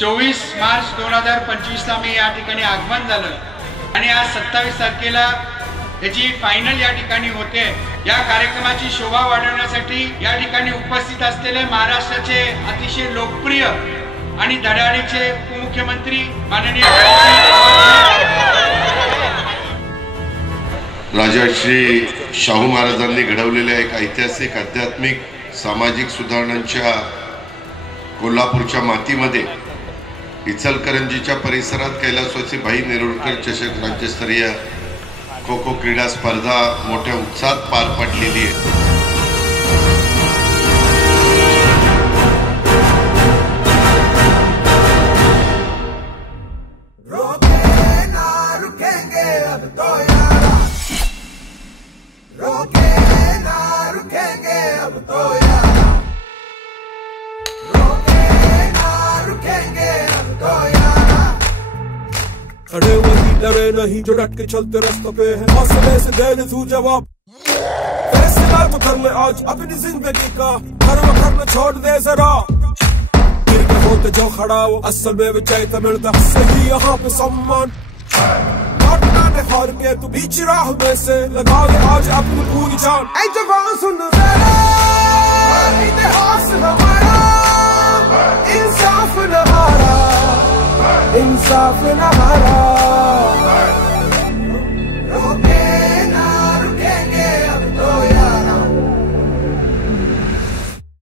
24 मार्च 2025 ला मी या ठिकाणी आगमन झालं आणि आज 27 तारखेला याची फायनल या ठिकाणी होते। या कार्यक्रमाची शोभा वाढवण्यासाठी या ठिकाणी उपस्थित असलेले महाराष्ट्राचे अतिशय लोकप्रिय आणि धडाडीचे उपमुख्यमंत्री माननीय राजर्षी शाहू महाराजांनी घडवलेल्या एक ऐतिहासिक आध्यात्मिक सामाजिक सुधारणांच्या कोल्हापूरच्या मातीमध्ये इचलकरंजीच्या परिसरात कैलासवासी भाई नेरुरकर चषक राज्यस्तरीय खो खो क्रीडा स्पर्धा मोठ्या उत्साहात पार पडलेली आहे। खड़े वही डरे नहीं जो डट के चलते रास्ते पे है, हौसले से दे तू जवाब। फैसला तो कर ले आज अपनी जिंदगी का, कर्म छोड़ दे जरा। गिर के होते जो खड़ा वो असल में विजय मिलता सही यहाँ पे सम्मान। लौटना ने हार के तू बीच राह में से लगा ले आज अपनी पूरी जान। ऐ जवान सुन जरा, इतिहास हमारा, इंसाफ न हारा, इंसाफ न हारा।